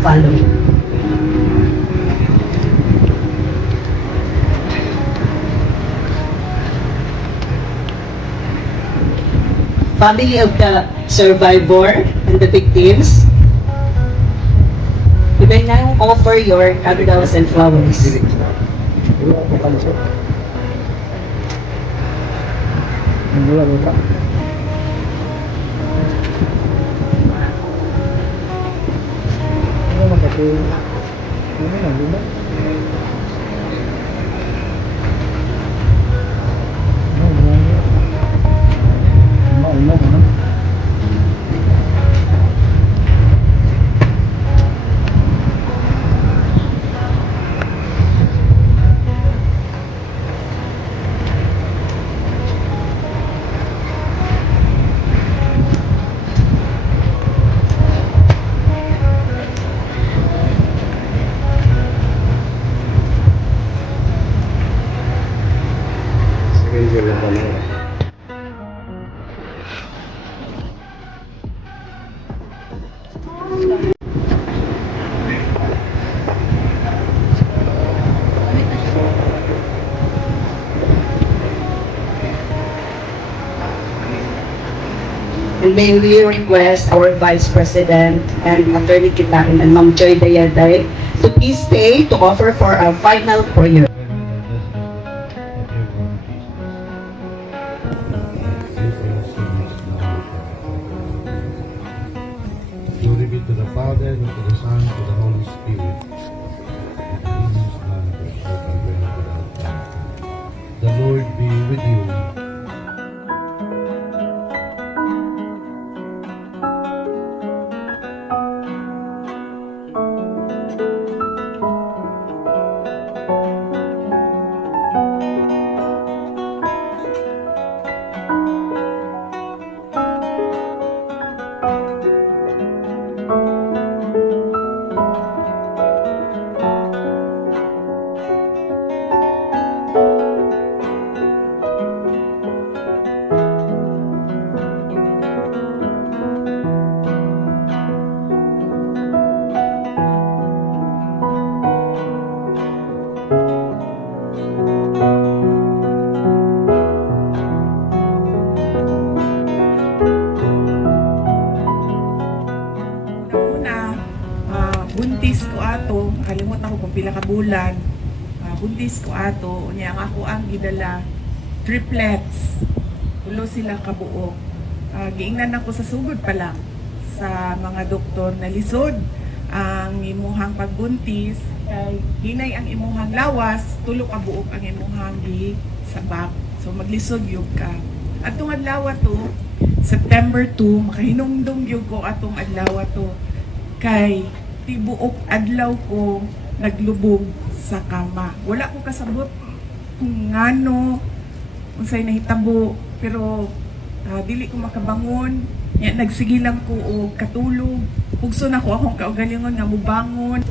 follow. Family of the survivor and the victims, you may now offer your candles and flowers. And may we request our Vice President and Attorney Kitain and Ma'am Joy Dayaday to please stay to offer for a final prayer. Glory be to the Father, and to the Son, and to the Holy Spirit. The Lord be with you. Buntis ko ato, nakalimot ako kung pila ka bulan. Buntis ko ato, unya ang ako ang gidala triplets. Ulo sila kabuok. Giingnan ako sa sugod pa lang sa mga doktor na lisod ang imuhang pagbuntis, kay hinay ang imuhang lawas, tulo ka buok ang imuhang sabak. So maglisod yug ka. Atong adlaw to, September 2, makahinumdum yug ko atong adlaw to. Kay tibuok adlaw ko naglubog sa kama. Wala ko kasabot kung ngano, unsay nahitabo, pero dili ko makabangon. Nagsigilang ko og katulog. Pugso na ko akong kaugalingon nga mubangon.